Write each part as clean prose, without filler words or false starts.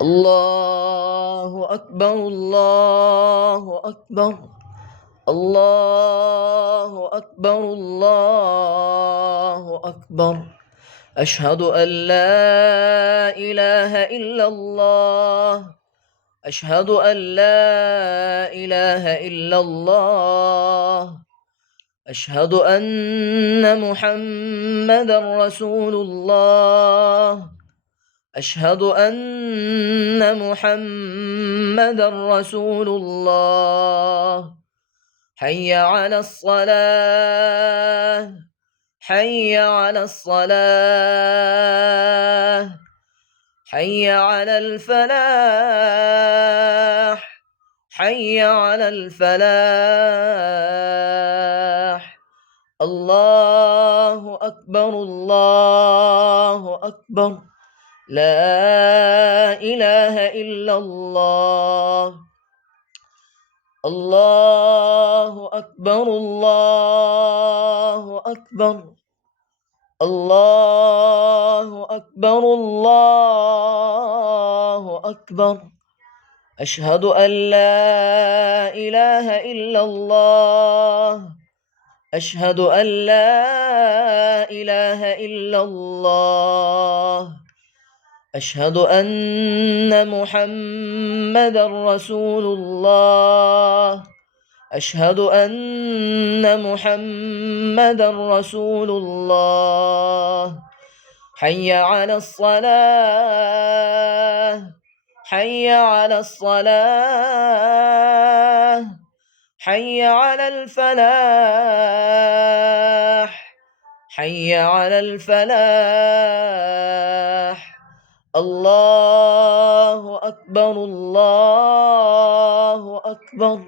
الله أكبر الله أكبر الله أكبر الله أكبر أشهد أن لا إله إلا الله أشهد أن لا إله إلا الله أشهد أن محمدًا رسول الله أشهد أن محمدًا رسول الله حي على الصلاة حي على الصلاة حي على الفلاح حي على الفلاح الله أكبر الله أكبر لا إله إلا الله الله أكبر الله أكبر الله أكبر الله أكبر أشهد أن لا إله إلا الله أشهد أن لا إله إلا الله أشهد أن محمدًا رسول الله أشهد أن محمدًا رسول الله حي على الصلاة حي على الصلاة حي على الفلاح حي على الفلاح الله أكبر الله أكبر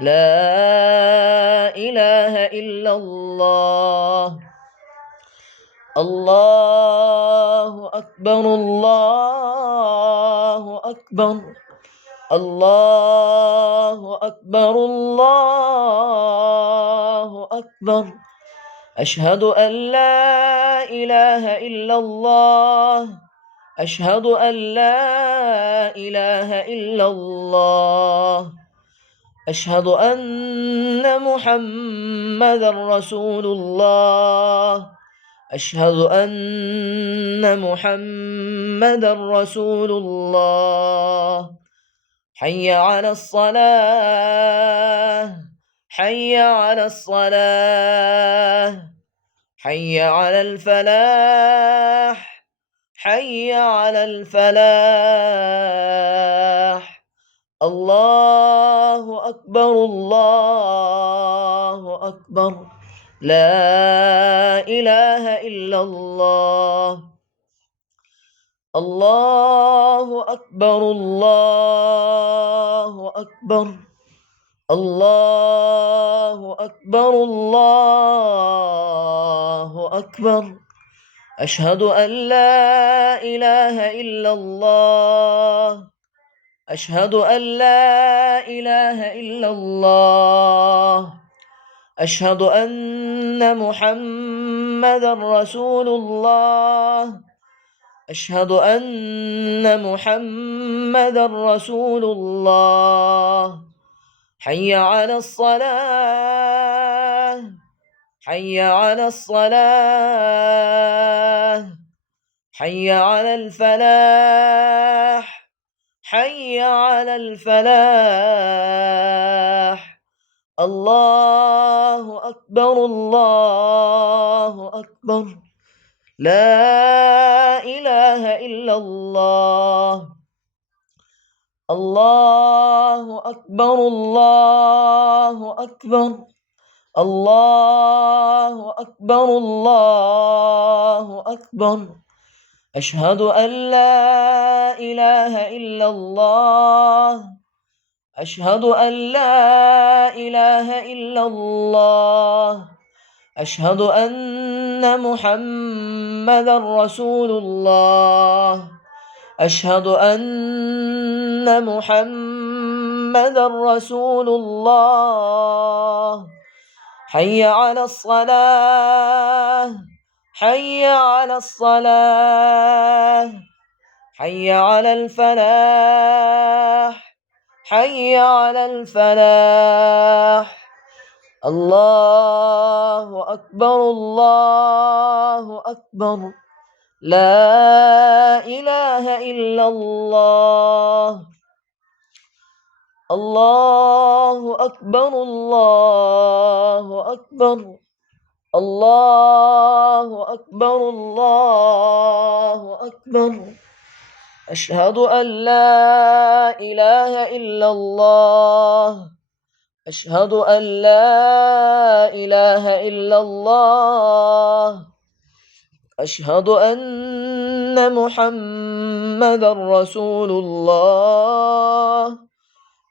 لا إله إلا الله الله أكبر الله أكبر الله أكبر الله أكبر أشهد أن لا إله إلا الله أشهد أن لا إله إلا الله أشهد أن محمدًا رسول الله أشهد أن محمدًا رسول الله حي على الصلاة حي على الصلاة حي على الفلاح حي على الفلاح الله أكبر الله أكبر لا إله إلا الله الله أكبر الله أكبر الله أكبر الله أكبر أشهد أن لا إله إلا الله أشهد أن لا إله إلا الله أشهد أن محمدًا رسول الله أشهد أن محمدًا رسول الله حي على الصلاة حي على الصلاة حي على الفلاح حي على الفلاح الله أكبر الله أكبر لا إله إلا الله الله أكبر الله أكبر الله أكبر الله أكبر أشهد أن لا إله إلا الله أشهد أن لا إله إلا الله أشهد أن محمدًا رسول الله أشهد أن محمدًا رسول الله حي على الصلاة حي على الصلاة حي على الفلاح حي على الفلاح. الله أكبر الله أكبر، لا إله إلا الله. الله أكبر الله أكبر، الله أكبر الله أكبر. أشهد أن لا إله إلا الله، أشهد أن لا إله إلا الله. أشهد أن محمدا رسول الله،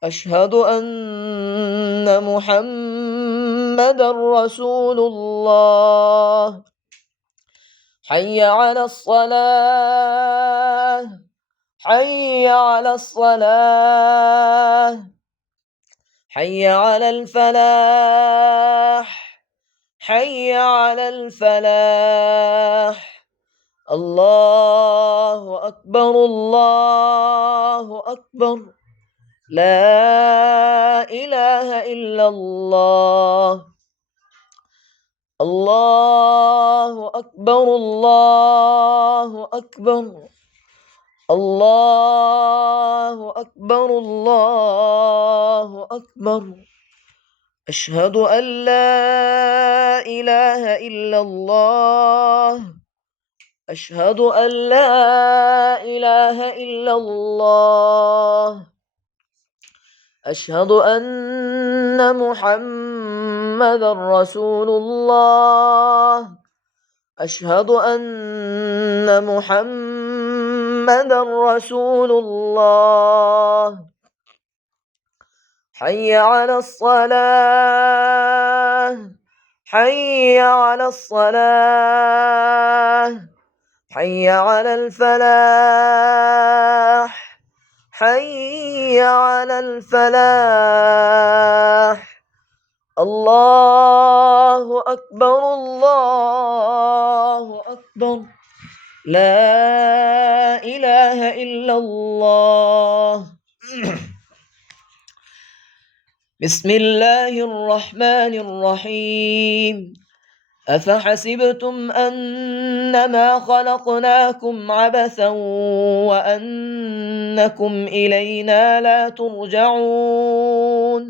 أشهد أن محمدا رسول الله. حي على الصلاة حي على الصلاة، حي على الفلاح حي على الفلاح. الله أكبر الله أكبر، لا إله إلا الله. الله أكبر الله أكبر، الله أكبر الله أكبر. أشهد أن لا إله إلا الله، أشهد أن لا إله إلا الله. أشهد أن محمدا رسول الله، أشهد أن محمدا رسول الله. حي على الصلاة حي على الصلاة، حي على الفلاح حي على الفلاح. الله أكبر الله أكبر، لا إله إلا الله. بسم الله الرحمن الرحيم. أفحسبتم أنما خلقناكم عبثا وأنكم إلينا لا ترجعون.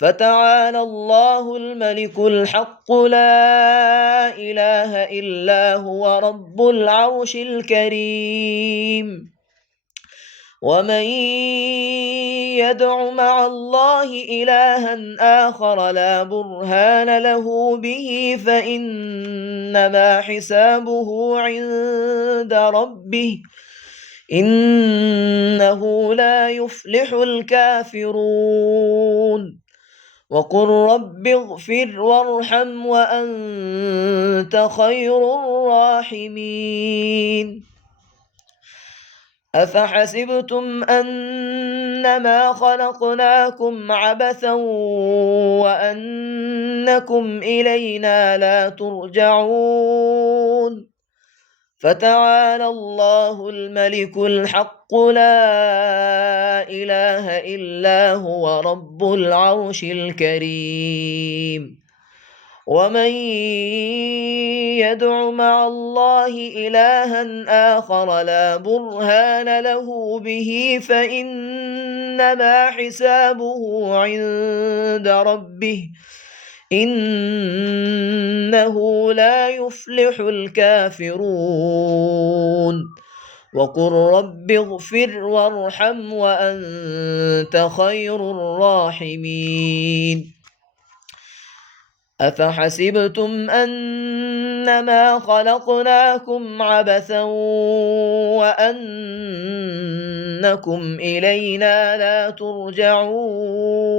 فتعالى الله الملك الحق، لا إله إلا هو رب العرش الكريم. ومن يدع مع الله إلها آخر لا برهان له به فإنما حسابه عند ربه، إنه لا يفلح الكافرون. وقل رب اغفر وارحم وأنت خير الراحمين. أفحسبتم أنما خلقناكم عبثا وأنكم إلينا لا ترجعون. فتعالى الله الملك الحق، لا إله إلا هو رب العرش الكريم. ومن يدع مع الله إلها آخر لا برهان له به فإنما حسابه عند ربه، إنه لا يفلح الكافرون. وقل رب اغفر وارحم وأنت خير الراحمين. أفحسبتم أنما خلقناكم عبثا وأنكم إلينا لا ترجعون.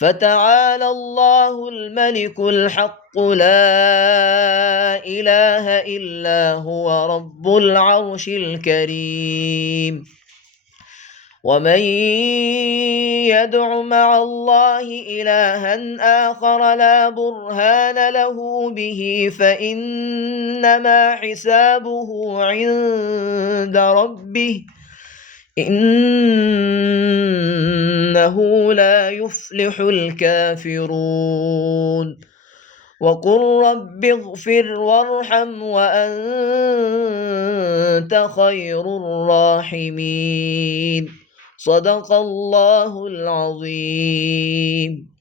فتعالى الله الملك الحق، لا إله إلا هو رب العرش الكريم. ومن يدع مع الله إلها آخر لا برهان له به فإنما حسابه عند ربه إنه لا يفلح الكافرون وقل رب اغفر وارحم وأنت خير الراحمين صدق الله العظيم.